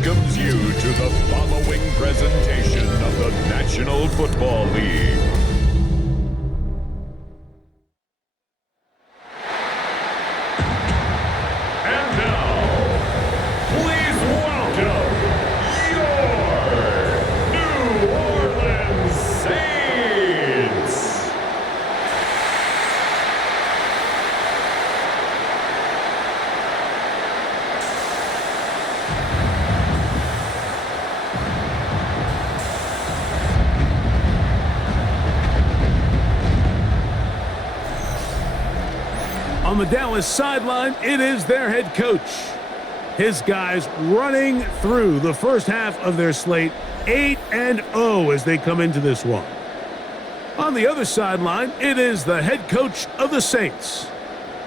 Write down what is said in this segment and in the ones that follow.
welcomes you to the following presentation of the National Football League. And now, please welcome your New Orleans Saints. On the Dallas sideline, it is their head coach. His guys running through the first half of their slate, 8-0 as they come into this one. On the other sideline, it is the head coach of the Saints.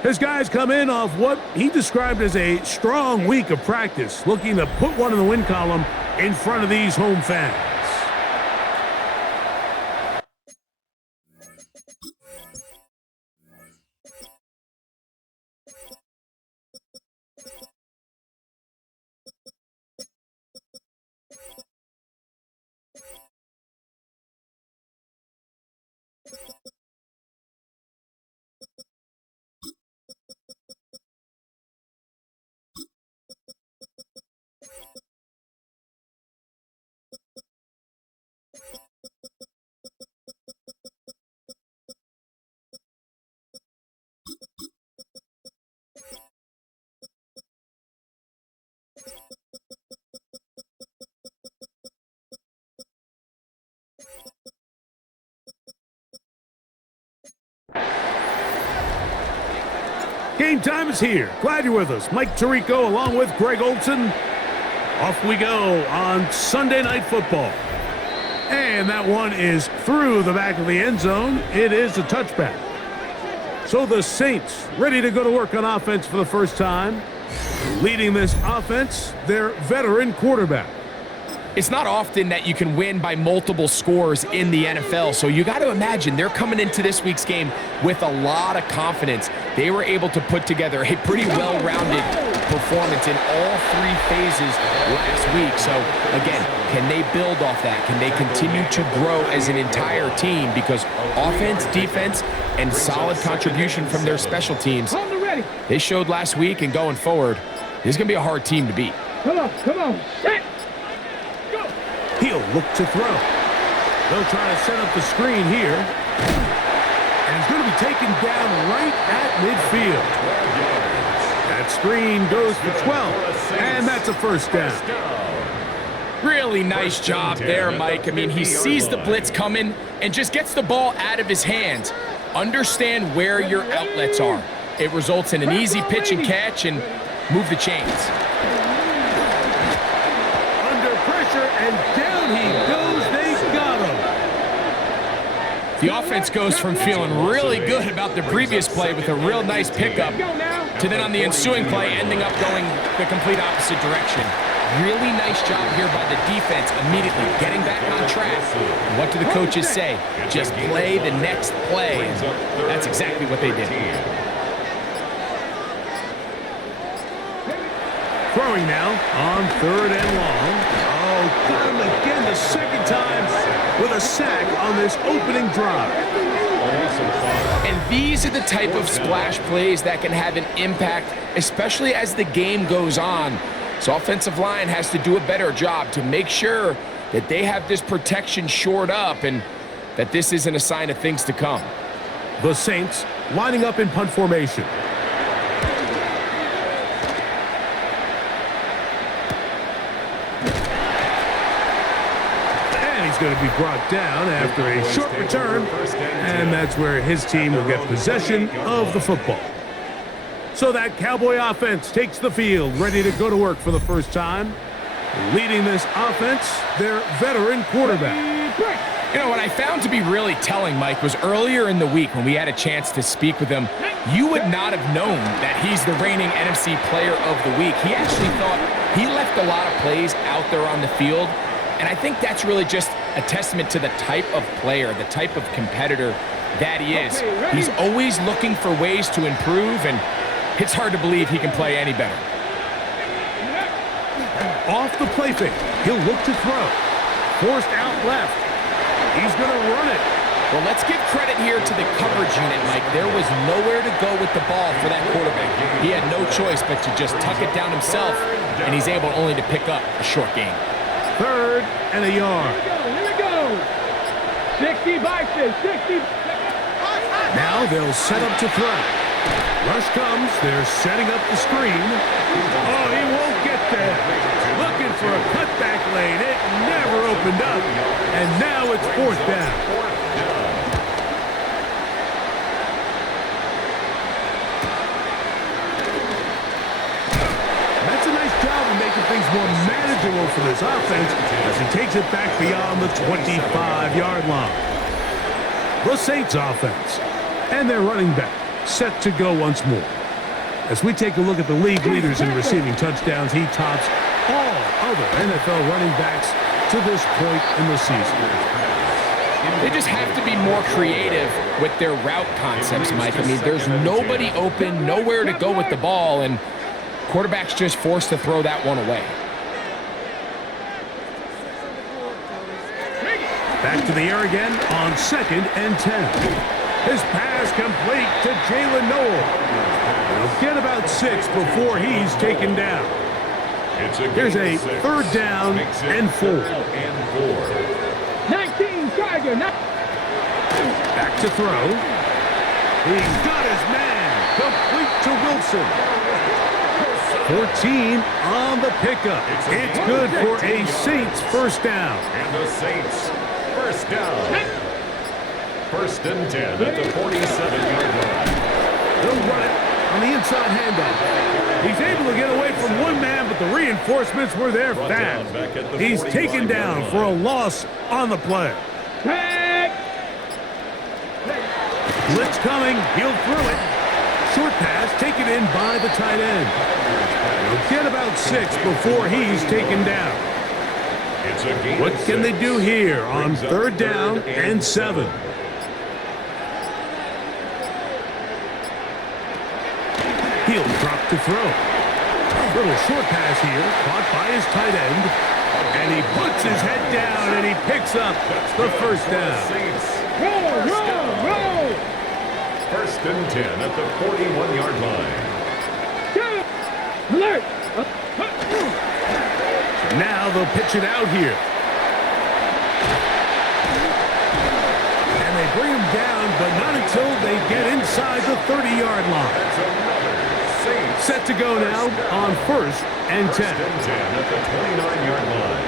His guys come in off what he described as a strong week of practice, looking to put one in the win column in front of these home fans. Game time is here. Glad you're with us. Mike Tirico along with Greg Olson. Off we go on Sunday Night Football. And that one is through the back of the end zone. It is a touchback. So the Saints ready to go to work on offense for the first time. Leading this offense, their veteran quarterback. It's not often that you can win by multiple scores in the NFL, so you got to imagine they're coming into this week's game with a lot of confidence. They were able to put together a pretty well-rounded performance in all three phases last week. So, again, can they build off that? Can they continue to grow as an entire team? Because offense, defense, and solid contribution from their special teams, they showed last week, and going forward, this is going to be a hard team to beat. Come on, set. He'll look to throw. They'll try to set up the screen here. And he's going to be taken down right at midfield. That screen goes for 12, and that's a first down. Really nice job there, Mike. I mean, he sees the blitz coming and just gets the ball out of his hands. Understand where your outlets are. It results in an easy pitch and catch and move the chains. Under pressure, and down he goes. They got him. The offense goes from feeling really good about the previous play with a real nice pickup to then on the ensuing play ending up going the complete opposite direction. Really nice job here by the defense immediately getting back on track. What do the coaches say? Just play the next play. And that's exactly what they did. Throwing now on 3rd and long. Oh, got him again the second time with a sack on this opening drive. And these are the type of splash plays that can have an impact, especially as the game goes on. So offensive line has to do a better job to make sure that they have this protection shored up and that this isn't a sign of things to come. The Saints lining up in punt formation. And he's going to be brought down after a short return. And that's where his team will get possession of the football. So that Cowboy offense takes the field, ready to go to work for the first time. Leading this offense, their veteran quarterback. You know, what I found to be really telling, Mike, was earlier in the week when we had a chance to speak with him, you would not have known that he's the reigning NFC Player of the Week. He actually thought he left a lot of plays out there on the field, and I think that's really just a testament to the type of player, the type of competitor that he is. He's always looking for ways to improve, and it's hard to believe he can play any better. Off the play fake. He'll look to throw. Forced out left. He's going to run it. Well, let's give credit here to the coverage unit, Mike. There was nowhere to go with the ball for that quarterback. He had no choice but to just tuck it down himself, and he's able only to pick up a short gain. 3rd and a yard. Here we go. 60 boxes, 60. Now they'll set up to throw. Rush comes. They're setting up the screen. Oh, he won't get there. Looking for a cutback lane. It never opened up. And now it's 4th down. That's a nice job of making things more manageable for this offense as he takes it back beyond the 25-yard line. The Saints offense. And their running back set to go once more. As we take a look at the league leaders in receiving touchdowns, he tops all other NFL running backs to this point in the season. They just have to be more creative with their route concepts, Mike. I mean, there's nobody open, nowhere to go with the ball, and quarterback's just forced to throw that one away. Back to the air again on 2nd and 10. His pass complete to Jalen Noel. He'll get about 6 before he's taken down. Here's a 3rd down and 4. 19 Tiger. Back to throw. He's got his man. Complete to Wilson. 14 on the pickup. It's good for a Saints 1st down. And the Saints, 1st down. 1st and 10 at the 47-yard line. He'll run it on the inside handoff. He's able to get away from one man, but the reinforcements were there fast. He's taken down for a loss on the play. Blitz coming. He'll throw it. Short pass taken in by the tight end. He'll get about 6 before he's taken down. What can they do here on 3rd down and 7? He'll drop to throw. Little short pass here, caught by his tight end. And he puts his head down and he picks up the 1st down. Roll. 1st and 10 at the 41-yard line. Alert. Now they'll pitch it out here. And they bring him down, but not until they get inside the 30-yard line. Set to go now on 1st and 10. 1st and 10 at the 29-yard line.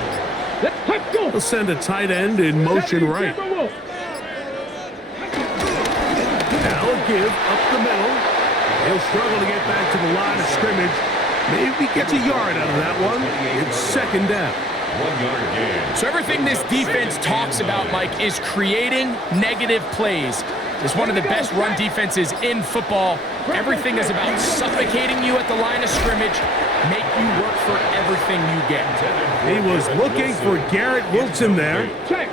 Let's go. They'll send a tight end in motion right. Wolf. Now a give up the middle. He'll struggle to get back to the line of scrimmage. Maybe gets a yard out of that one. It's 2nd down. 1-yard gain. So everything this defense talks about, Mike, is creating negative plays. It's one of the best run defenses in football. Everything is about suffocating you at the line of scrimmage, make you work for everything you get. He was looking for Garrett Wilson there. Check.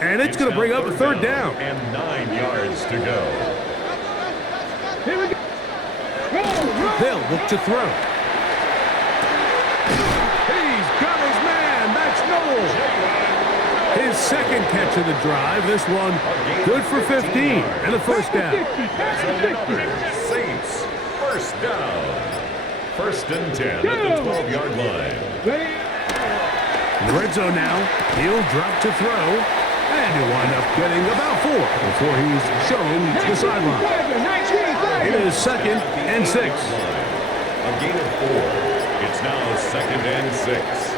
And it's going to bring up a 3rd down. And 9 yards to go. Here we go. Roll. They'll look to throw. He's got his man. That's Noel. His 2nd catch of the drive. This one good for 15 and a 1st down. Saints, 1st down. 1st and 10 at the 12-yard line. In the red zone now, he'll drop to throw. And he'll wind up getting about 4 before he's shown to the sideline. It is 2nd and 6. A gain of 4. It's now 2nd and 6.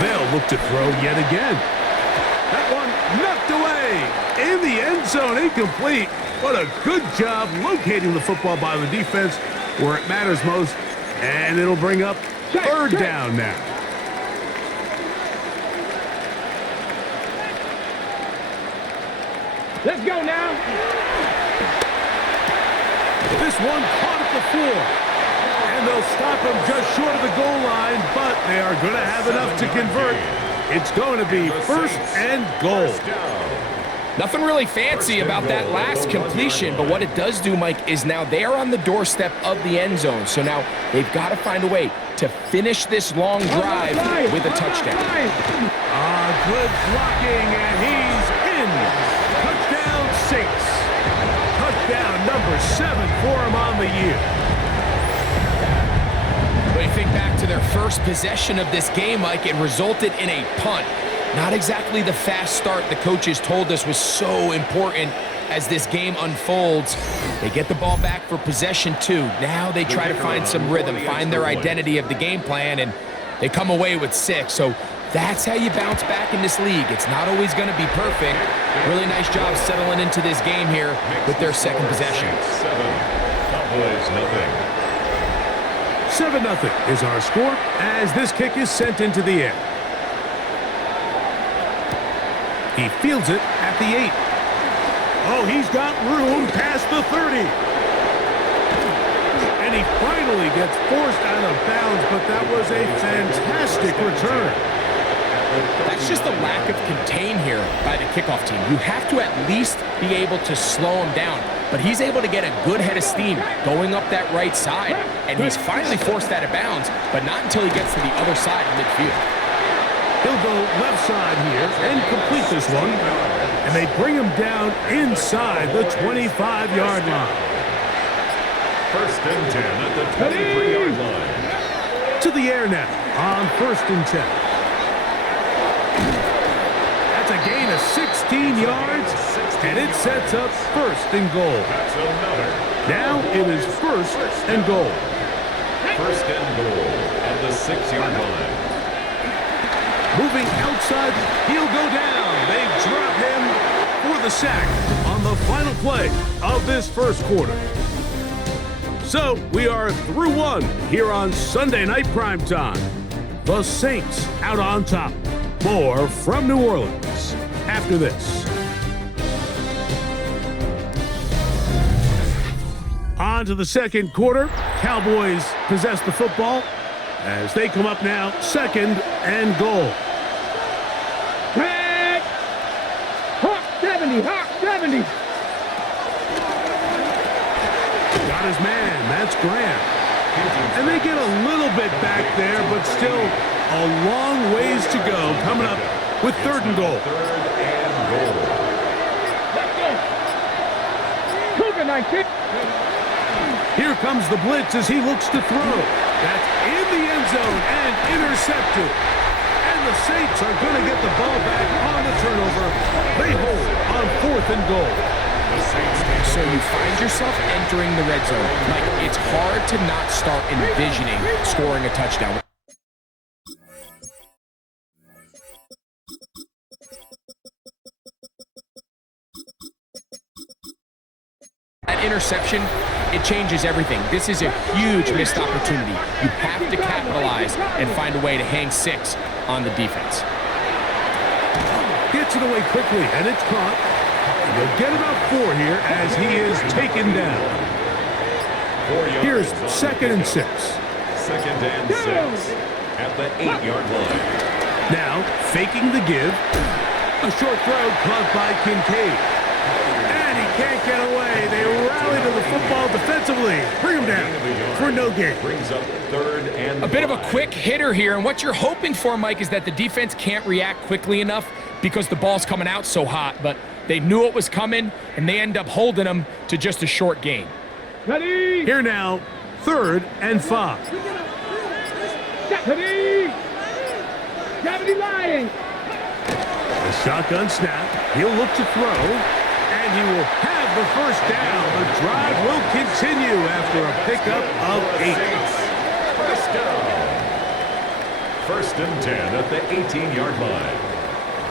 They'll look to throw yet again. That one knocked away in the end zone, incomplete. What a good job locating the football by the defense where it matters most. And it'll bring up 3rd down now. Let's go now. This one caught at the floor. And they'll stop him just short of the goal line, but they are going to have enough to convert. It's going to be 1st and goal. Nothing really fancy about that last completion, but what it does do, Mike, is now they are on the doorstep of the end zone. So now they've got to find a way to finish this long drive with a touchdown. Good blocking, and he's in. Touchdown Saints. Touchdown number 7 for him on the year. When you think back to their first possession of this game, Mike, it resulted in a punt. Not exactly the fast start the coaches told us was so important as this game unfolds. They get the ball back for possession 2. Now they try to find some rhythm, find their identity of the game plan, and they come away with 6. So that's how you bounce back in this league. It's not always going to be perfect. Really nice job settling into this game here with their second possession. 7-0 is our score as this kick is sent into the air. He fields it at the 8. Oh, he's got room past the 30. And he finally gets forced out of bounds, but that was a fantastic return. That's just a lack of contain here by the kickoff team. You have to at least be able to slow him down. But he's able to get a good head of steam going up that right side. And he's finally forced out of bounds, but not until he gets to the other side of midfield. He'll go left side here and complete this one. And they bring him down inside the 25-yard line. First and 10 at the 23-yard line. To the air now on 1st and 10. That's a gain of 16 yards, and it sets up 1st and goal. Now it is 1st and goal. First and goal at the 6-yard line. Moving outside, he'll go down. They drop him for the sack on the final play of this first quarter. So we are through 1 here on Sunday Night Primetime. The Saints out on top. More from New Orleans after this. On to the second quarter. Cowboys possess the football as they come up now 2nd and goal. Red! Hawk 70, Hawk 70. Got his man, that's Graham. And they get a little bit back there, but still a long ways to go coming up with 3rd and goal. Let's go. Cougar 19. Here comes the blitz as he looks to throw. That's in the end zone and intercepted. And the Saints are going to get the ball back on the turnover. They hold on 4th and goal. So you find yourself entering the red zone. Like, it's hard to not start envisioning scoring a touchdown. That interception, it changes everything. This is a huge missed opportunity. You have to capitalize and find a way to hang 6 on the defense. Gets it away quickly, and it's caught. They'll get about 4 here as he is taken down. Here's 2nd and 6. 2nd and 6 at the 8-yard line. Now, faking the give. A short throw caught by Kincaid. And he can't get away. They rally to the football defensively. Bring him down for no gain. Brings up 3rd and A bit of a quick hitter here, and what you're hoping for, Mike, is that the defense can't react quickly enough because the ball's coming out so hot, but they knew it was coming, and they end up holding them to just a short gain. Ready. Here now, 3rd and 5. Ready. Gravity lying. The shotgun snap. He'll look to throw, and he will have the first down. The drive will continue after a pickup of 8. First and 10 at the 18-yard line.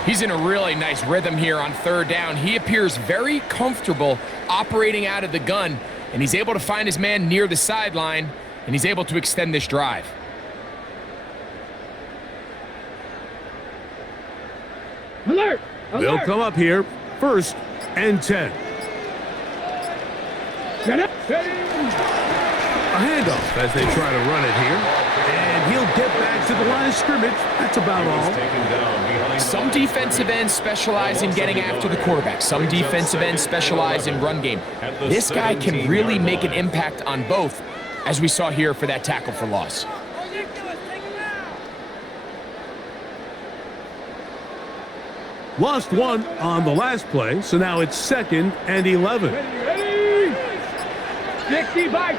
He's in a really nice rhythm here on 3rd down. He appears very comfortable operating out of the gun, and he's able to find his man near the sideline, and he's able to extend this drive. Alert. They'll come up here, 1st and 10. Get up. A handoff as they try to run it here. And he'll get back to the line of scrimmage. That's about all. Some defensive ends specialize in getting after the quarterback. Some defensive ends specialize in run game. This guy can really make an impact on both, as we saw here for that tackle for loss. Lost one on the last play, so now it's 2nd and 11. Ready? 60 by.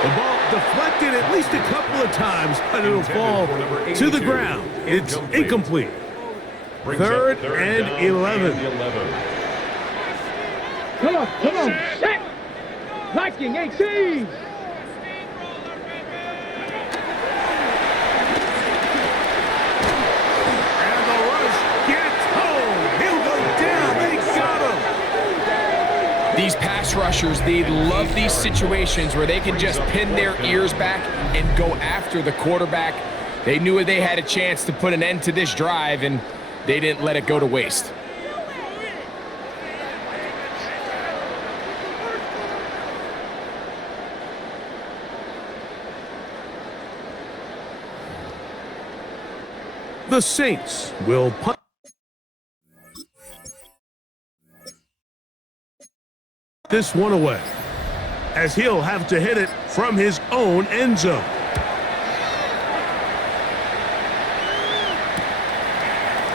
The ball deflected at least a couple of times, but it'll fall to the ground. It's incomplete. 3rd and 11. Come on. Set. Viking 18. And the rush gets home. He'll go down. They got him. These pass rushers, they love these situations where they can just pin their ears back and go after the quarterback. They knew they had a chance to put an end to this drive, and they didn't let it go to waste. The Saints will punt this one away, as he'll have to hit it from his own end zone.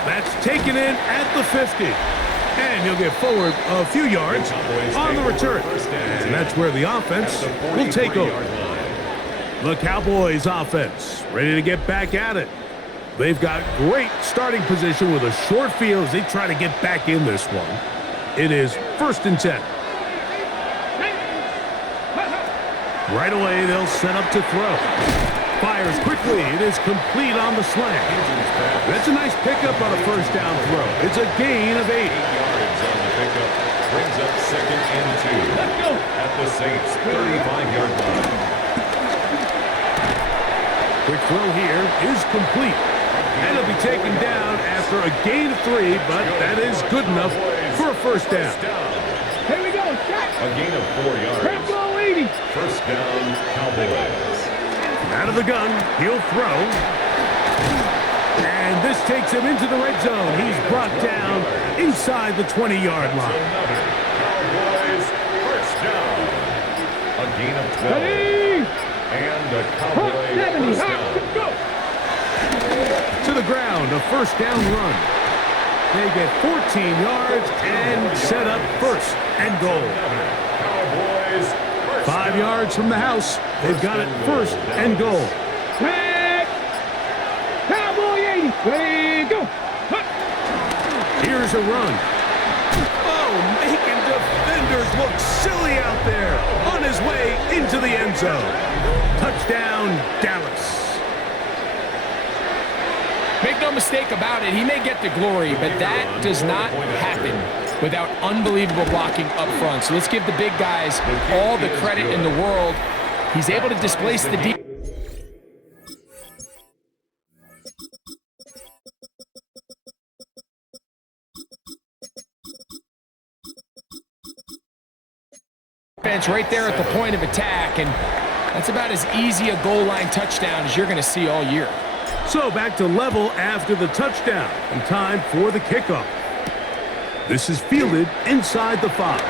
That's taken in at the 50. And he'll get forward a few yards on the return. And that's where the offense will take over. The Cowboys offense ready to get back at it. They've got great starting position with a short field as they try to get back in this one. It is 1st and 10. Right away, they'll set up to throw. Fires quickly. It is complete on the slant. That's a nice pickup on a 1st down throw. It's a gain of 8. 8 yards on the pickup. Brings up 2nd and 2. Let's go. At the Saints' 35-yard line. Quick throw here is complete. And it'll be taken down after a gain of 3, but that is good enough for a 1st down. Here we go. Shot. A gain of 4 yards. Crap ball 80. 1st down, Cowboys. Out of the gun, he'll throw. And this takes him into the red zone. He's brought down inside the 20-yard line. Cowboys, 1st down. A gain of 12. Ready? And a Cowboys 70. 1st down. Let's go. To the ground, a 1st down run. They get 14 yards and set up 1st and goal. Cowboys, 5 yards from the house. They've got it 1st and goal. Back. Cowboy 80. Ready, go. Here's a run. Oh, making defenders look silly out there. On his way into the end zone. Touchdown, Dallas. Make no mistake about it, he may get the glory, but that does not happen without unbelievable blocking up front. So let's give the big guys all the credit in the world. He's able to displace the defense right there at the point of attack, and that's about as easy a goal line touchdown as you're going to see all year. So back to level after the touchdown, and time for the kickoff. This is fielded inside the 5.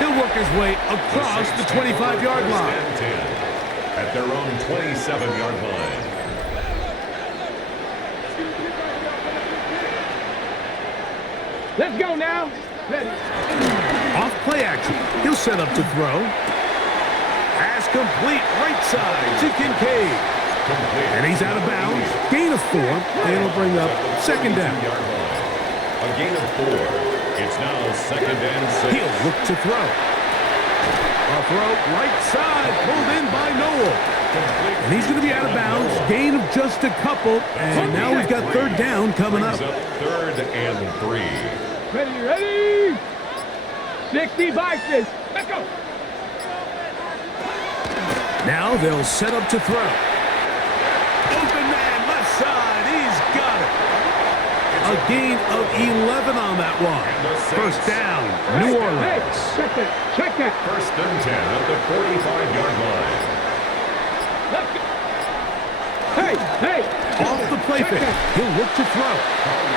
He'll work his way across the 25-yard line. At their own 27-yard line. Let's go now. Off play action. He'll set up to throw. Pass complete right side to Kincaid. And he's out of bounds. Gain of 4. And it'll bring up 2nd down. A gain of 4. It's now 2nd and 6. He'll look to throw. A throw right side pulled in by Noel. And he's going to be out of bounds. Gain of just a couple. And now we've got 3rd down coming up. 3rd and 3. Ready. 60 boxes. Let's go. Now they'll set up to throw. Open man, left side. He's got it. A A gain of 11 on that one. First down, New Orleans. Check that. First and 10 at the 45-yard line. Hey. Off the play fake. He'll look to throw.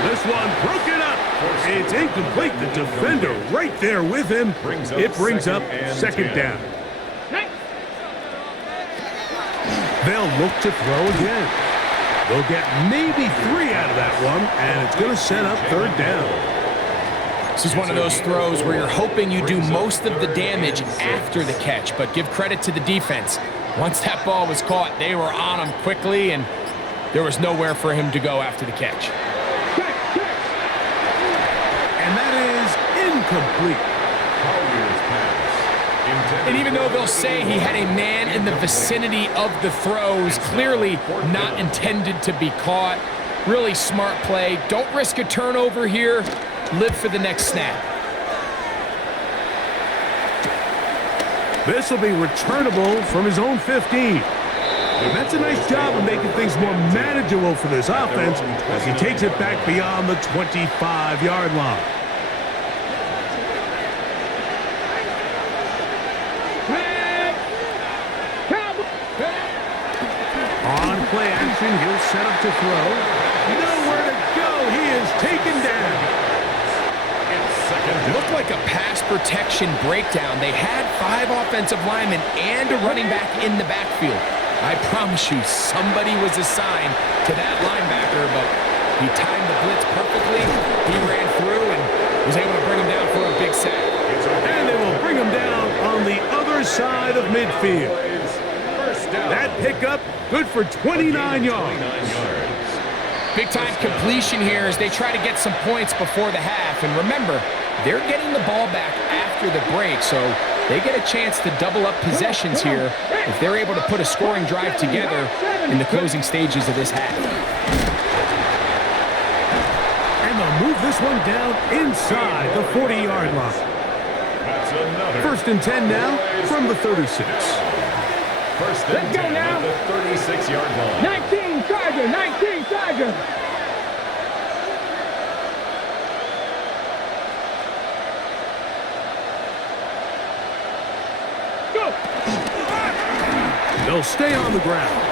This one broken up. It's incomplete. The defender right there with him. It brings up second down. They'll look to throw again. They'll get maybe 3 out of that one, and it's going to set up third down. This is one of those throws where you're hoping you do most of the damage after the catch, but give credit to the defense. Once that ball was caught, they were on him quickly, and there was nowhere for him to go after the catch. And that is incomplete. And even though they'll say he had a man in the vicinity of the throws, clearly not intended to be caught. Really smart play. Don't risk a turnover here. Live for the next snap. This will be returnable from his own 15. And that's a nice job of making things more manageable for this offense as he takes it back beyond the 25-yard line. On play action, he'll set up to throw. Nowhere to go. He is taken down. It looked like a pass protection breakdown. They had 5 offensive linemen and a running back in the backfield. I promise you, somebody was assigned to that linebacker, but he timed the blitz perfectly. He ran through and was able to bring him down for a big sack. And they will bring him down on the other side of midfield. That pickup, good for 29 yards. Big-time completion here as they try to get some points before the half. And remember, they're getting the ball back after the break, so they get a chance to double up possessions here if they're able to put a scoring drive together in the closing stages of this half. And they'll move this one down inside the 40-yard line. First and 10 now from the 36. First and 10 at the 36-yard line. 19 Charger. Go. They'll stay on the ground.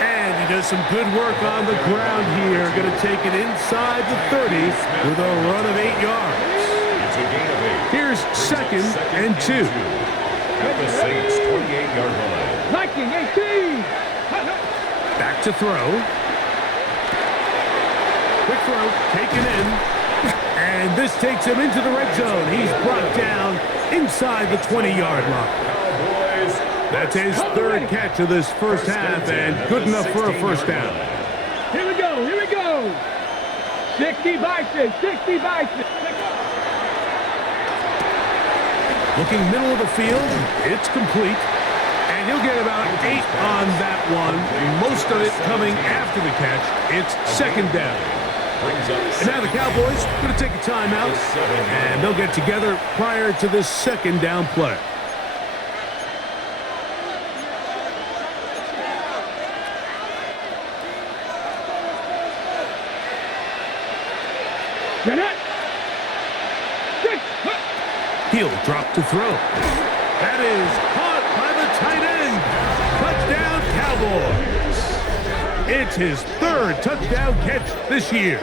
And he does some good work on the ground here. Going to take it inside the 30 with a run of 8 yards. It's a gain of 8. Here's second and 2. At the Saints' 28-yard line. 19-18. Back to throw. Quick throw, taken in. And this takes him into the red zone. He's brought down inside the 20-yard line. That's his third catch of this first half, and good enough for a first down. Here we go. 60 Bison. Looking middle of the field, it's complete. And he'll get about 8 on that one, most of it coming after the catch. It's second down. And now the Cowboys are going to take a timeout, and they'll get together prior to this second down play. He'll drop to throw. That is caught by the tight end. Touchdown, Cowboys. It's his third touchdown catch this year.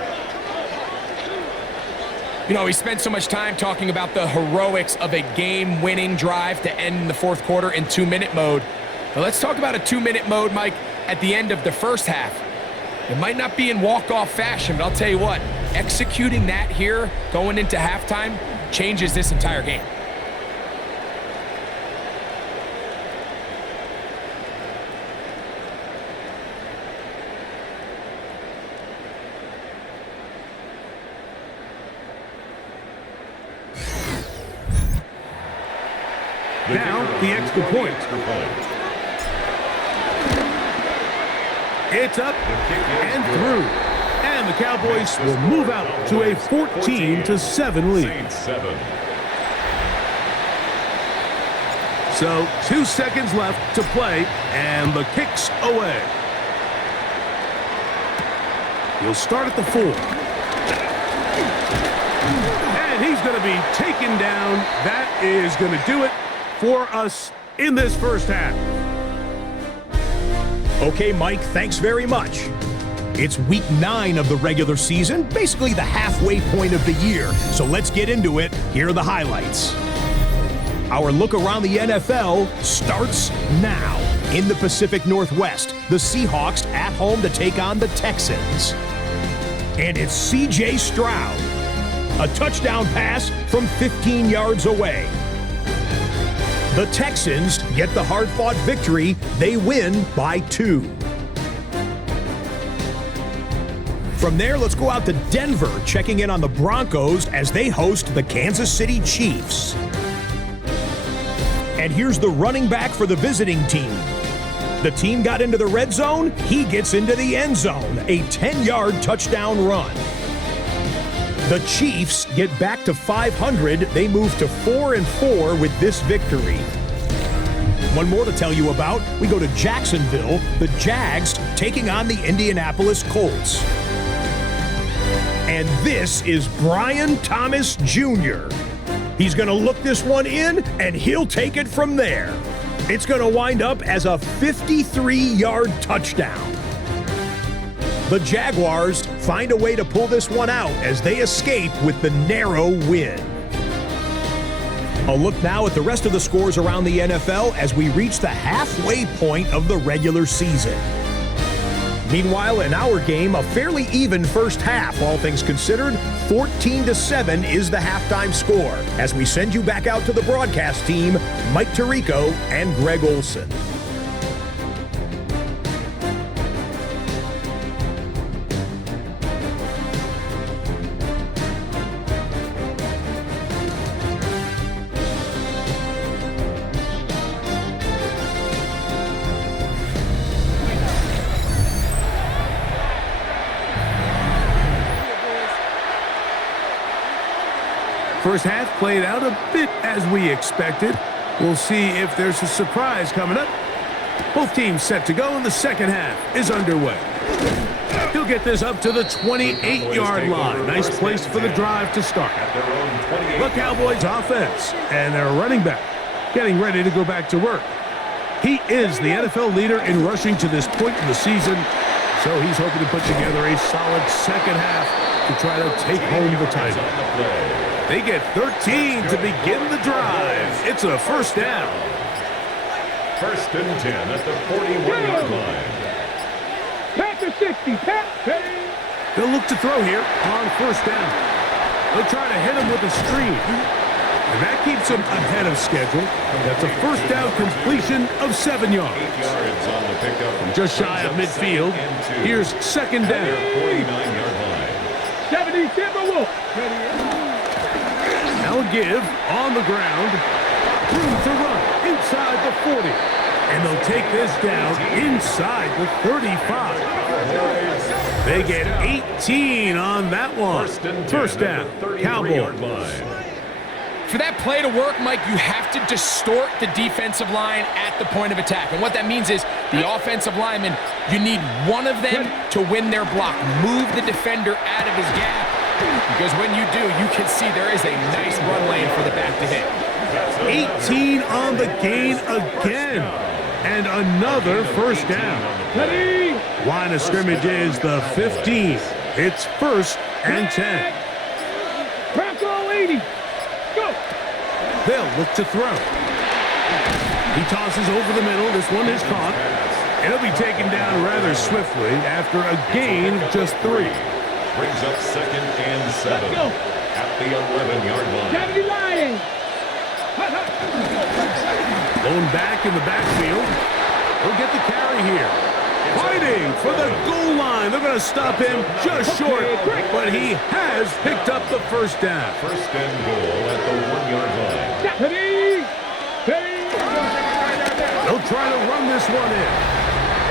You know, we spent so much time talking about the heroics of a game-winning drive to end the fourth quarter in 2-minute mode. But let's talk about a 2-minute mode, Mike, at the end of the first half. It might not be in walk-off fashion, but I'll tell you what, executing that here going into halftime changes this entire game. Now, the extra point. It's up and through. And the Cowboys will move out to a 14-7 lead. So 2 seconds left to play, and the kick's away. He'll start at the 4. And he's going to be taken down. That is going to do it for us in this first half. Okay, Mike, thanks very much. It's week 9 of the regular season, basically the halfway point of the year. So let's get into it. Here are the highlights. Our look around the NFL starts now. In the Pacific Northwest, the Seahawks at home to take on the Texans. And it's C.J. Stroud. A touchdown pass from 15 yards away. The Texans get the hard-fought victory. They win by 2. From there, let's go out to Denver, checking in on the Broncos as they host the Kansas City Chiefs. And here's the running back for the visiting team. The team got into the red zone, he gets into the end zone. A 10-yard touchdown run. The Chiefs get back to 500. They move to 4-4 with this victory. One more to tell you about. We go to Jacksonville, the Jags taking on the Indianapolis Colts. And this is Brian Thomas Jr. He's going to look this one in, and he'll take it from there. It's going to wind up as a 53-yard touchdown. The Jaguars find a way to pull this one out as they escape with the narrow win. A look now at the rest of the scores around the NFL as we reach the halfway point of the regular season. Meanwhile, in our game, a fairly even first half, all things considered. 14-7 is the halftime score. As we send you back out to the broadcast team, Mike Tirico and Greg Olson. First half played out a bit as we expected. We'll see if there's a surprise coming up. Both teams set to go, and the second half is underway. He'll get this up to the 28-yard line. Nice place for the drive to start. The Cowboys offense and their running back getting ready to go back to work. He is the NFL leader in rushing to this point in the season, so he's hoping to put together a solid second half to try to take home the title. They get 13 to begin the drive. It's a first down. First and 10 at the 41-yard line. Pass to 60. Pass. They'll look to throw here on first down. They'll try to hit him with a screen. And that keeps him ahead of schedule. That's a first down completion of 7 yards. 8 yards on the pickup from Just shy of midfield. Here's second down. 49-yard line. 70 Timberwolves. Now a give on the ground. Room to run inside the 40. And they'll take this down inside the 35. They get 18 on that one. First down, Cowboys. For that play to work, Mike, you have to distort the defensive line at the point of attack. And what that means is the offensive lineman, you need one of them to win their block. Move the defender out of his gap. Because when you do, you can see there is a nice run lane for the back to hit. 18 on the gain again. And another first down. Line of scrimmage is the 15. It's first and 10. Crack all 80. Go. They'll look to throw. He tosses over the middle. This one is caught. It'll be taken down rather swiftly after a gain of just 3. Brings up second and 7 at the 11-yard line. 70 Lions. Going back in the backfield. He'll get the carry here. Fighting for the goal line. They're going to stop him just short, but he has picked up the first down. First and goal at the 1-yard line. They'll try to run this one in.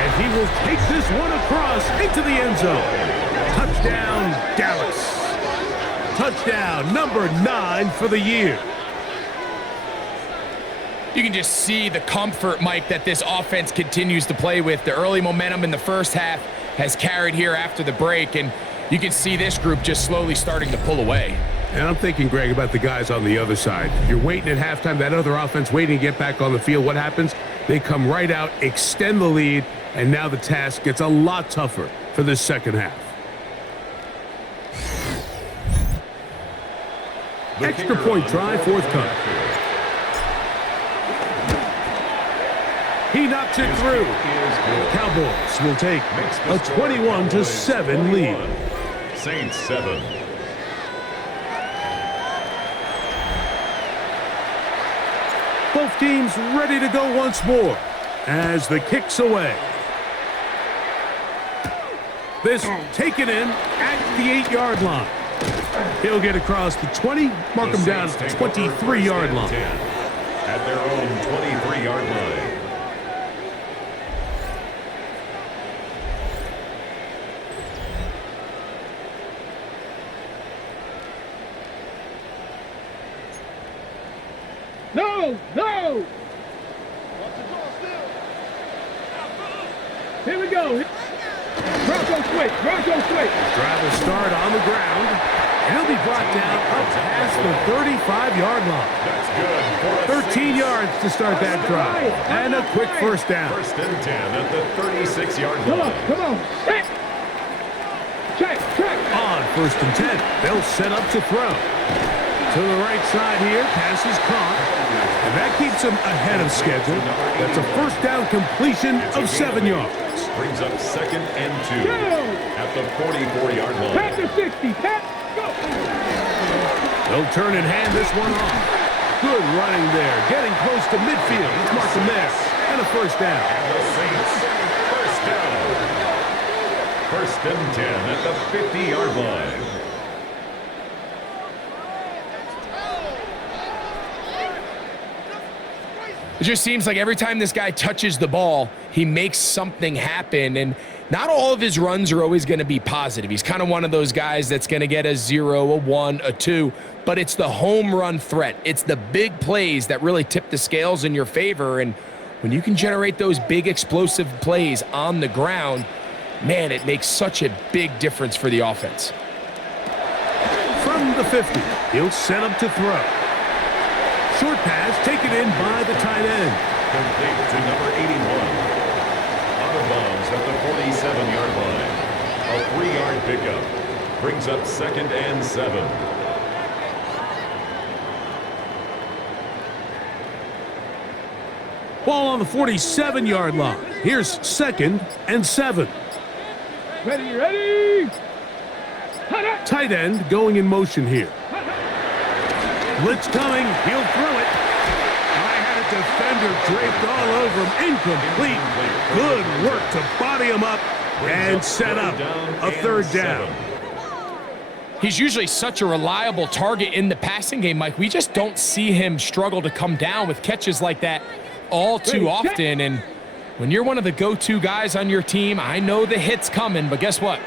And he will take this one across into the end zone. Touchdown, Dallas. Touchdown, number 9 for the year. You can just see the comfort, Mike, that this offense continues to play with. The early momentum in the first half has carried here after the break. And You can see this group just slowly starting to pull away. And I'm thinking, Greg, about the guys on the other side. You're waiting at halftime, that other offense waiting to get back on the field. What happens? They come right out, extend the lead, and now the task gets a lot tougher for this second half. Extra point try forthcoming. He knocks it through. Cowboys will take a 21-7 lead. Saints 7. Both teams ready to go once more as the kick's away. This taken in at the 8-yard line. He'll get across the 20, mark him down at the 23-yard line. At their own 23-yard line. No! No! Here we go. Bronco switch. Bronco switch. Drive will start on the ground. And he'll be brought down up past the 35-yard line. That's good. 13 yards to start that drive. And a quick first down. First and 10 at the 36-yard line. Come on, come on. Check. Check, check. On first and 10, they'll set up to throw. To the right side here, pass is caught. And that keeps him ahead of schedule. That's a first down completion of 7 yards. Brings up second and 2 at the 44-yard line. Pat to 60. Pat, go. They'll turn and hand this one off. Good running there. Getting close to midfield. Let's mark him there. And a first down. And the Saints, first down. First and 10 at the 50-yard line. It just seems like every time this guy touches the ball, he makes something happen. And not all of his runs are always going to be positive. He's kind of one of those guys that's going to get a 0, a 1, a 2. But it's the home run threat. It's the big plays that really tip the scales in your favor. And when you can generate those big explosive plays on the ground, man, it makes such a big difference for the offense. From the 50, he'll set up to throw. Short pass taken in by the tight end. Complete to number 81. Out of bounds at the 47-yard line. A 3-yard pickup. Brings up second and 7. Ball on the 47-yard line. Here's second and 7. Ready, ready. Tight end going in motion here. Blitz coming. He'll throw it. I had a defender draped all over him. Incomplete. Good work to body him up and set up a third down. He's usually such a reliable target in the passing game, Mike. We just don't see him struggle to come down with catches like that all too often. And when you're one of the go-to guys on your team, I know the hit's coming, but guess what?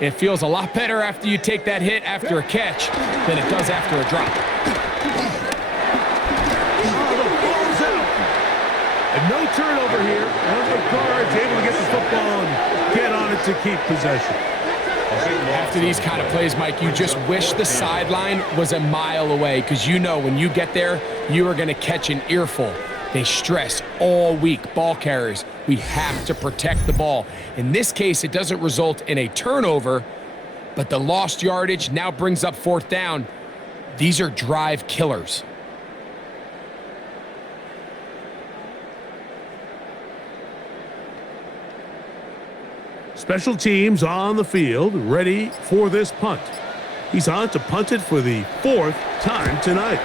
It feels a lot better after you take that hit after a catch than it does after a drop. And no turnover here. Number Cards able to get the football and get on it to keep possession. After these kind of plays, Mike, you just wish the sideline was a mile away, because you know when you get there, you are going to catch an earful. They stress all week, ball carriers, we have to protect the ball. In this case, it doesn't result in a turnover, but the lost yardage now brings up fourth down. These are drive killers. Special teams on the field, ready for this punt. He's on to punt it for the 4th time tonight.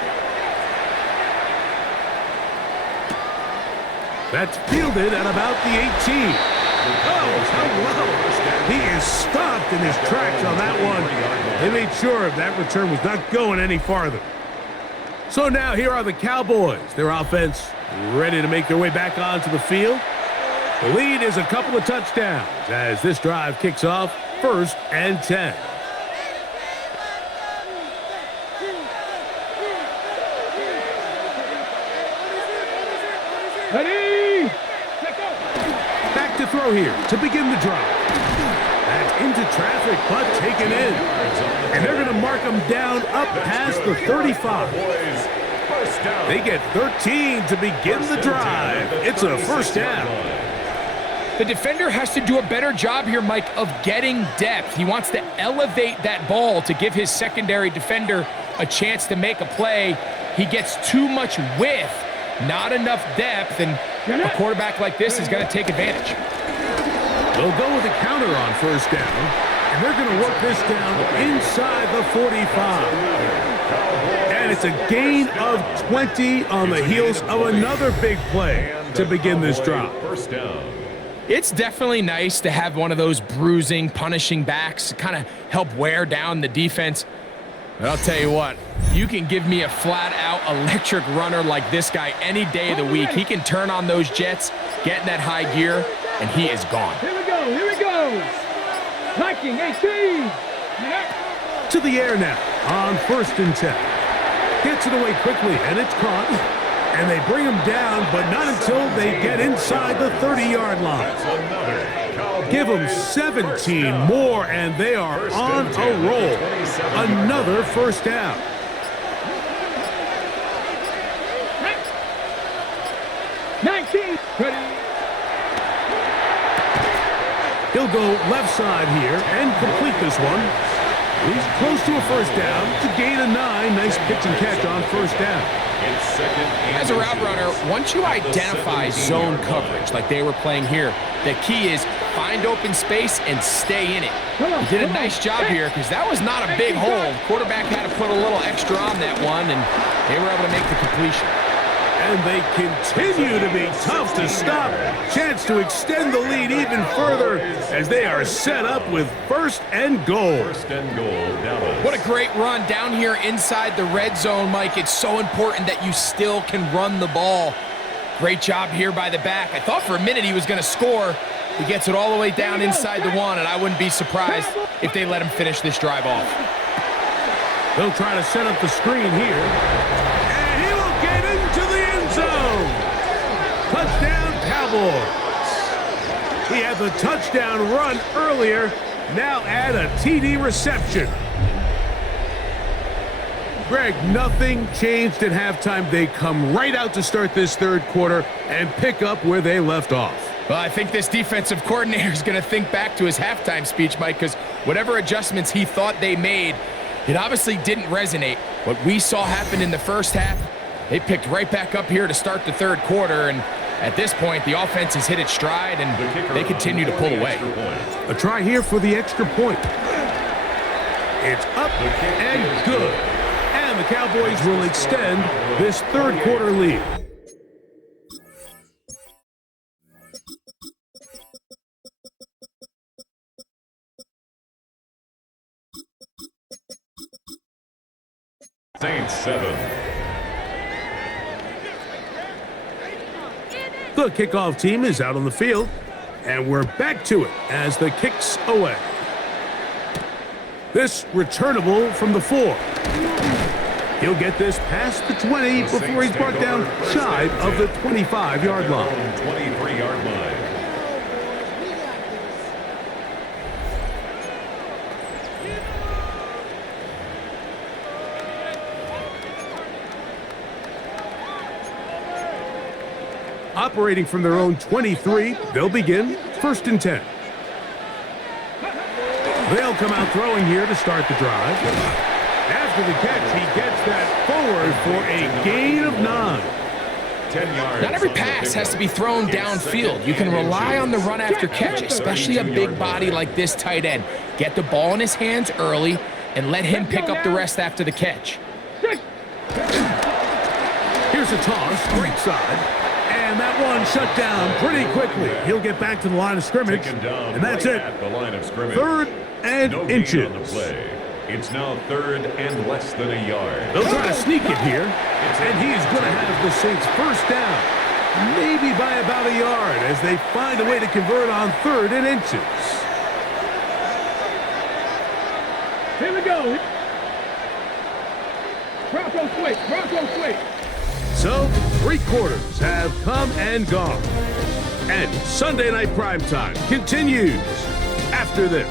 That's fielded at about the 18. Oh, how low. He is stopped in his tracks on that one. They made sure that return was not going any farther. So now here are the Cowboys. Their offense ready to make their way back onto the field. The lead is a couple of touchdowns as this drive kicks off 1st and 10. Ready. Back to throw here to begin the drive. That's into traffic, but taken in. And they're going to mark them down up past the 35. They get 13 to begin the drive. It's a first down. The defender has to do a better job here, Mike, of getting depth. He wants to elevate that ball to give his secondary defender a chance to make a play. He gets too much width, not enough depth, and a quarterback like this is going to take advantage. They'll go with a counter on first down, and they're going to work this down inside the 45. And it's a gain of 20 on the heels of another big play to begin this drive. First down. It's definitely nice to have one of those bruising, punishing backs to kind of help wear down the defense. But I'll tell you what, you can give me a flat-out electric runner like this guy any day of the week. He can turn on those jets, get in that high gear, and he is gone. Here we go, here we go. Hiking 18. To the air now on first and 10. Gets it away quickly, and it's caught. And they bring him down, but not until they get inside the 30-yard line. Give them 17 more, and they are on a roll. Another first down. He'll go left side here and complete this one. He's close to a first down to gain a 9. Nice pitch and catch on first down. As a route runner, once you identify zone coverage like they were playing here, the key is find open space and stay in it. He did a nice job here because that was not a big hole. Quarterback had to put a little extra on that one, and they were able to make the completion. And they continue to be tough to stop. Chance to extend the lead even further as they are set up with first and goal. First and goal, Dallas. What a great run down here inside the red zone, Mike. It's so important that you still can run the ball. Great job here by the back. I thought for a minute he was going to score. He gets it all the way down inside the 1, and I wouldn't be surprised if they let him finish this drive off. They'll try to set up the screen here. And he will get into the end zone. Touchdown, Cowboys. He had the touchdown run earlier. Now add a TD reception. Greg, nothing changed at halftime. They come right out to start this third quarter and pick up where they left off. Well, I think this defensive coordinator is going to think back to his halftime speech, Mike, because whatever adjustments he thought they made, it obviously didn't resonate. What we saw happen in the first half, they picked right back up here to start the third quarter, and at this point, the offense has hit its stride, and they continue to pull away. A try here for the extra point. It's up and good. And the Cowboys will extend this third quarter lead. Saints 7. The kickoff team is out on the field, and we're back to it as the kick's away. This returnable from the 4. He'll get this past the 20 before he's brought down shy of the 25-yard line. 23-yard line. Operating from their own 23, they'll begin first and 10. They'll come out throwing here to start the drive. After the catch, he gets that forward for a gain of 9. 10 yards. Not every pass has to be thrown downfield. You can rely on the run after catch, especially a big body like this tight end. Get the ball in his hands early and let him pick up the rest after the catch. Here's a toss, right side. And that one shut down pretty quickly. He'll get back to the line of scrimmage, and that's it. At the line of scrimmage. Third and No gain inches. on the play. It's now third and less than a yard. They'll try to sneak it here, and he's going to have the Saints first down, maybe by about a yard, as they find a way to convert on third and inches. Here we go. Bronco switch, Bronco switch. So, 3 quarters have come and gone. And Sunday Night Primetime continues after this.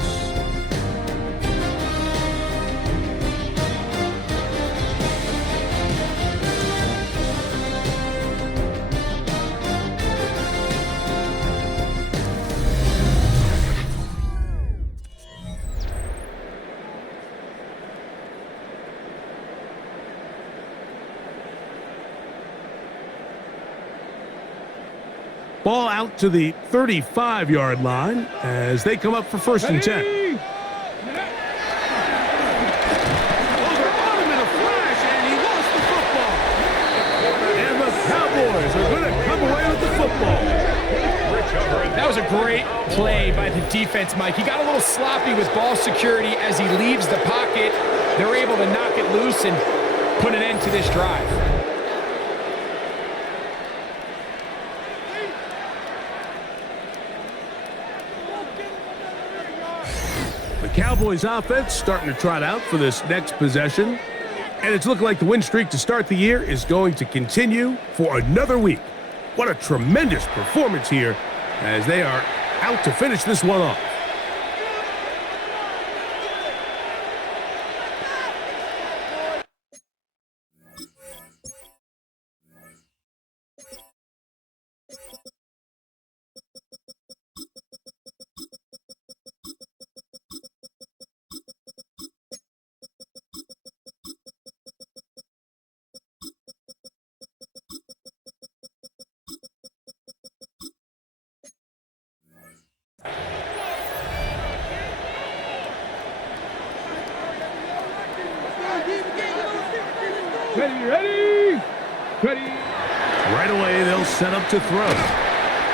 Ball out to the 35-yard line as they come up for 1st and 10. Ready? And the Cowboys are going to come away with the football. That was a great play by the defense, Mike. He got a little sloppy with ball security as he leaves the pocket. They're able to knock it loose and put an end to this drive. The Cowboys offense starting to trot out for this next possession. And it's looking like the win streak to start the year is going to continue for another week. What a tremendous performance here as they are out to finish this one off. Ready? Right away, they'll set up to throw.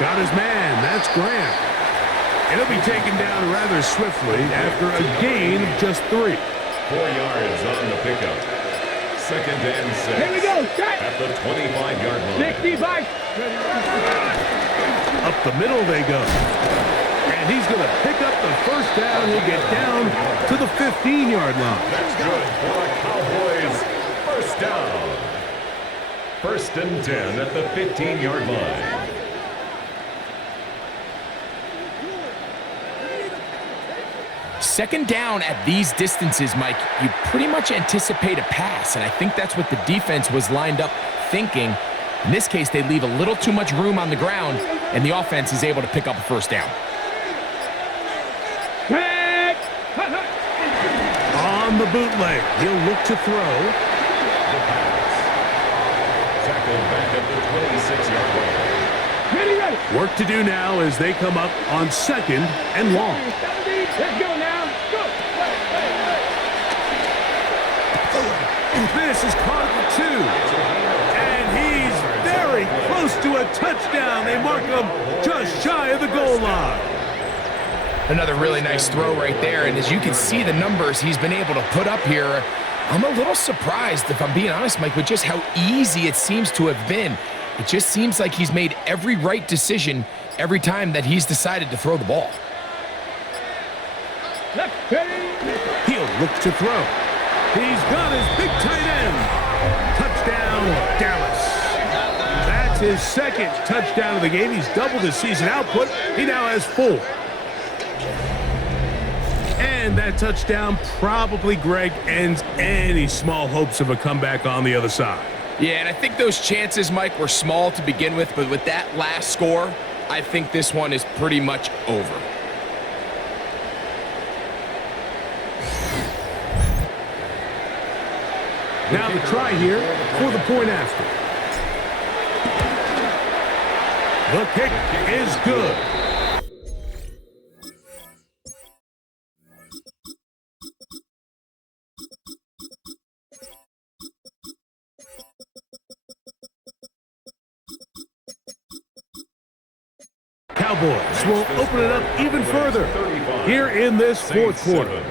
Got his man. That's Grant. It'll be taken down rather swiftly after a gain of just 3. 4 yards on the pickup. 2nd and 6. Here we go. Set. At the 25-yard line. 65. Up the middle they go. And he's going to pick up the 1st down. He'll get down to the 15-yard line. That's good for a Cowboys 1st down. 1st and 10 at the 15-yard line. Second down at these distances, Mike, you pretty much anticipate a pass, and I think that's what the defense was lined up thinking. In this case, they leave a little too much room on the ground, and the offense is able to pick up a 1st down. On the bootleg, he'll look to throw. The pass. Tackled back at the 26-yard line. Ready. Work to do now as they come up on 2nd and long. Let's go now. Go. This is caught at the 2. And he's very close to a touchdown. They mark him just shy of the goal line. Another really nice throw right there, and as you can see the numbers he's been able to put up here, I'm a little surprised, if I'm being honest, Mike, with just how easy it seems to have been. It just seems like he's made every right decision every time that he's decided to throw the ball. He'll look to throw. He's got his big tight end. Touchdown, Dallas. That's his 2nd touchdown of the game. He's doubled his season output. He now has 4. And that touchdown probably, Greg, ends any small hopes of a comeback on the other side. Yeah, and I think those chances, Mike, were small to begin with, but with that last score, I think this one is pretty much over. Now the try here for the point after. The kick is good. Cowboys will open it up even further here in this 4th quarter.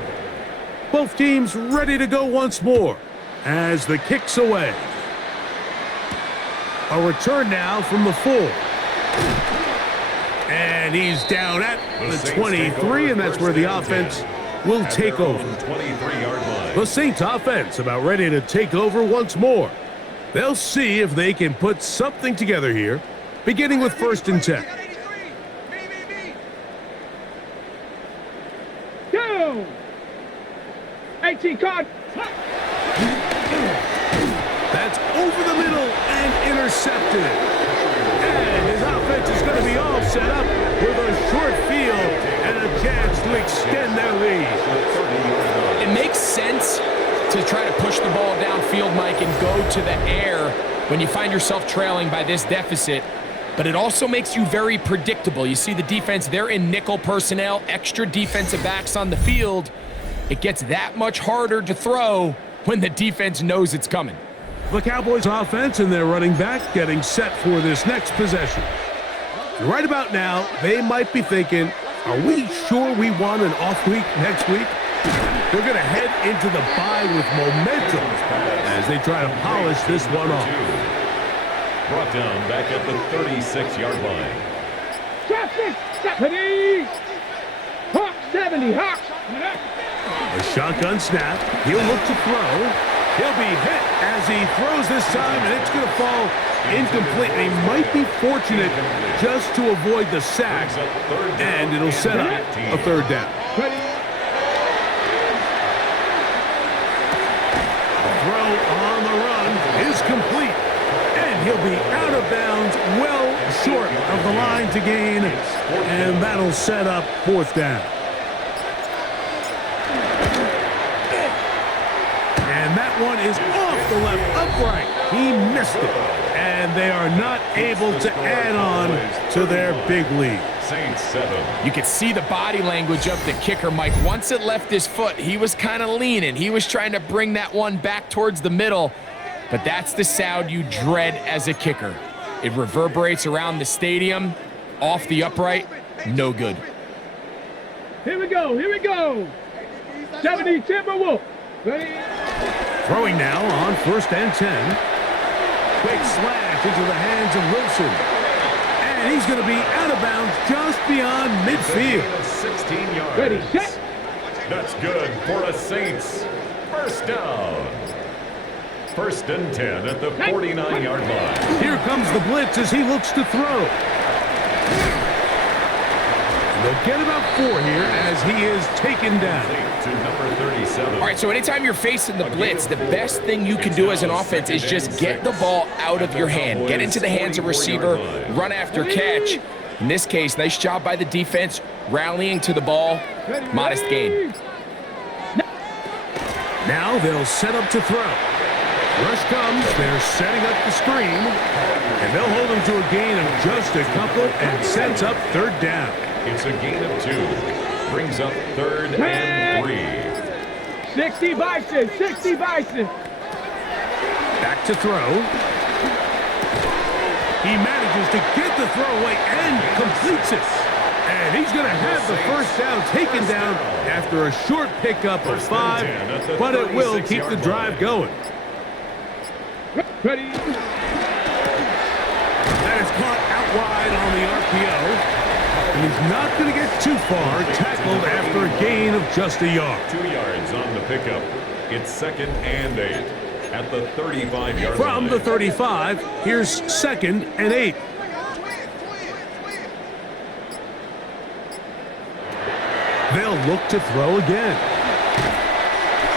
Both teams ready to go once more as the kick's away. A return now from the 4. And he's down at the 23, and that's where the offense will take over. The Saints offense about ready to take over once more. They'll see if they can put something together here, beginning with 1st and 10. 2. 18 card. That's over the middle and intercepted. And his offense is going to be all set up with a short field and a chance to extend their lead. It makes sense to try to push the ball downfield, Mike, and go to the air when you find yourself trailing by this deficit. but it also makes you very predictable. You see the defense, they're in nickel personnel, extra defensive backs on the field. It gets that much harder to throw when the defense knows it's coming. The Cowboys offense and their running back getting set for this next possession. Right about now, they might be thinking, are we sure we want an off week next week? They're going to head into the bye with momentum as they try to polish this one off. Brought down back at the 36-yard line. Traffic, 70. Hawk, 70, Hawk. A shotgun snap. He'll look to throw. He'll be hit as he throws this time, and it's going to fall incomplete. And he might be fortunate just to avoid the sack, and it'll set up a third down. Throw on the run is complete, and he'll be out of bounds well short of the line to gain, and that'll set up fourth down. And that one is off the left upright. He missed it, and they are not able to add on to their big lead. Saints 7. You could see the body language of the kicker, Mike. Once it left his foot, he was kind of leaning. He was trying to bring that one back towards the middle, but that's the sound you dread as a kicker. It reverberates around the stadium, off the upright, no good. Here we go, here we go. 70 Timberwolf. Ready? Throwing now on 1st and 10. Quick slash into the hands of Wilson. And he's going to be out of bounds just beyond midfield. 16 yards. Ready, set. That's good for the Saints. First down. 1st and 10 at the 49-yard line. Here comes the blitz as he looks to throw. They'll get about 4 here as he is taken down. To number 37. All right, so anytime you're facing the blitz, the best thing you can do as an offense is just get the ball out of your hand. Get into the hands of receiver, run after catch. In this case, nice job by the defense, rallying to the ball. Modest gain. Now they'll set up to throw. Rush comes, they're setting up the screen, and they'll hold him to a gain of just a couple and sets up third down. It's a gain of 2. Brings up 3rd and 3. 60 Bison, 60 Bison. Back to throw. He manages to get the throw away and completes it. And he's going to have the first down taken down after a short pickup of 5, but it will keep the drive going. Ready? That is caught out wide on the RPO. And he's not going to get too far, tackled after a gain of just a yard. 2 yards on the pickup. It's 2nd and 8 at the 35-yard line. From the 35, here's 2nd and 8. They'll look to throw again.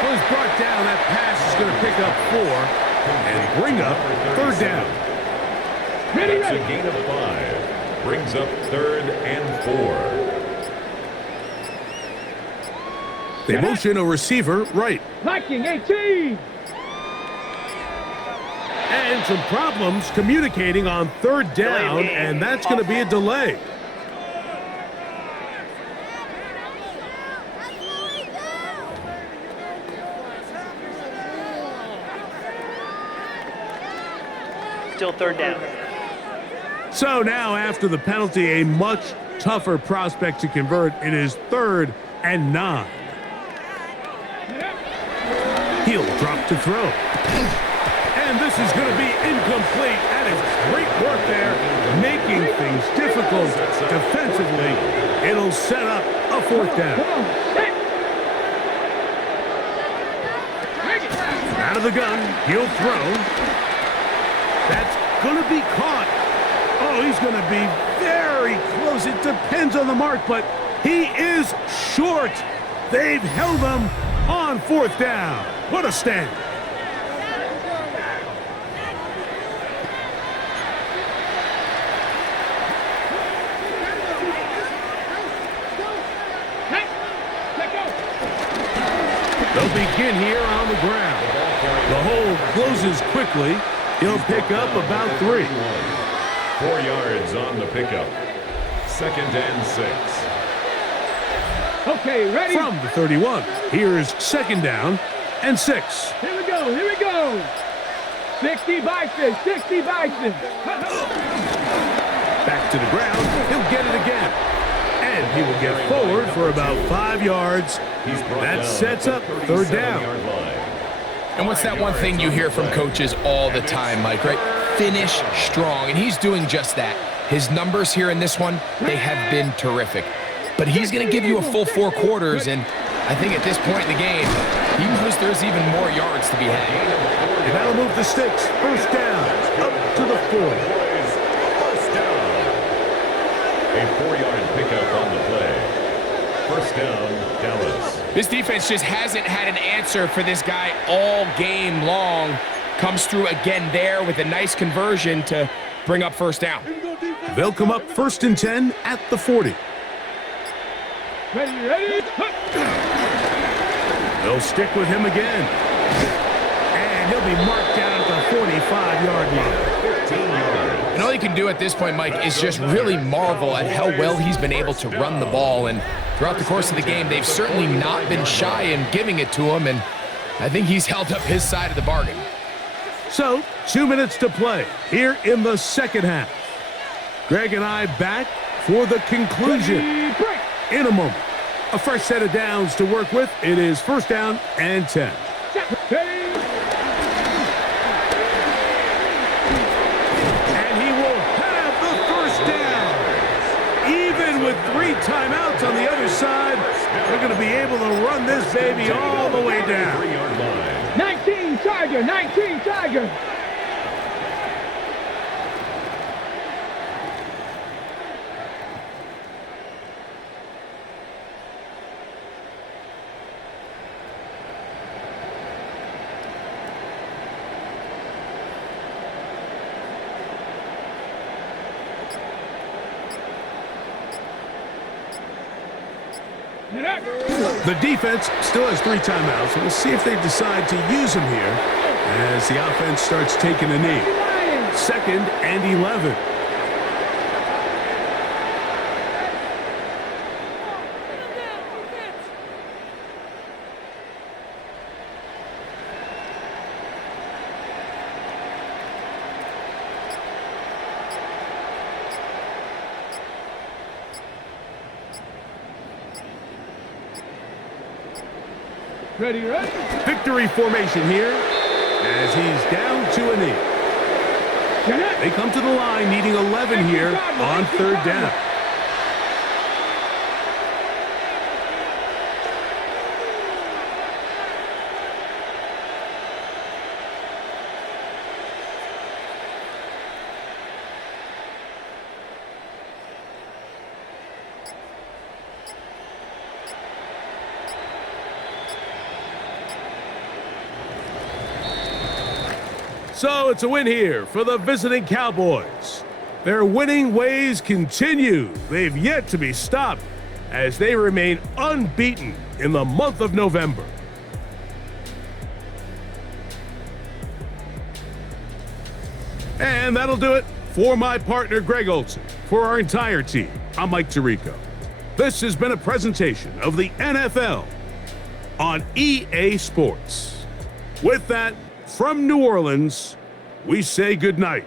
Well, he's brought down. That pass is going to pick up 4 and bring up third down. That's a gain of 5. Brings up 3rd and 4. They motion a receiver right. Viking 18. And some problems communicating on third down, and that's going to be a delay. Still third down. So now, after the penalty, a much tougher prospect to convert. It is 3rd and 9. He'll drop to throw. And this is going to be incomplete. That is great work there, making things difficult defensively. It'll set up a 4th down. Out of the gun, he'll throw. That's going to be caught. Oh, he's going to be very close. It depends on the mark, but he is short. They've held him on 4th down. What a stand. They'll begin here on the ground. The hole closes quickly. He'll pick up about 3. 4 yards on the pickup. 2nd and 6. Okay, ready? From the 31, here's 2nd down and 6. Here we go, here we go. 60 Bison, 60 Bison. Back to the ground, he'll get it again. And he will get forward for about 5 yards. That sets up 3rd down. And what's that one thing you hear from coaches all the time, Mike, right? Finish strong, and he's doing just that. His numbers here in this one, they have been terrific. But he's going to give you a full 4 quarters, and I think at this point in the game, he knows there's even more yards to be had. And that'll move the sticks. 1st down, up to the 40. 1st down. A 4-yard pickup on the play. 1st down, Dallas. This defense just hasn't had an answer for this guy all game long. Comes through again there with a nice conversion to bring up 1st down. They'll come up 1st and 10 at the 40. Ready? They'll stick with him again. And he'll be marked down at the 45-yard line. 15 yards. And all you can do at this point, Mike, is just really marvel at how well he's been able to run the ball. And throughout the course of the game, they've certainly not been shy in giving it to him. And I think he's held up his side of the bargain. So, 2 minutes to play here in the 2nd half. Greg and I back for the conclusion in a moment. A fresh set of downs to work with. It is 1st down and 10. And he will have the 1st down. Even with 3 timeouts on the other side, they're going to be able to run this baby all the way down. 3-yard line. 19 Tiger, 19 Tiger. The defense still has 3 timeouts. We'll see if they decide to use them here as the offense starts taking a knee. 2nd and 11. Ready? Victory formation here as he's down to a knee. They come to the line needing 11 here on 3rd down. So it's a win here for the visiting Cowboys. Their winning ways continue. They've yet to be stopped as they remain unbeaten in the month of November. And that'll do it for my partner, Greg Olson. For our entire team, I'm Mike Tirico. This has been a presentation of the NFL on EA Sports. With that, from New Orleans, we say goodnight.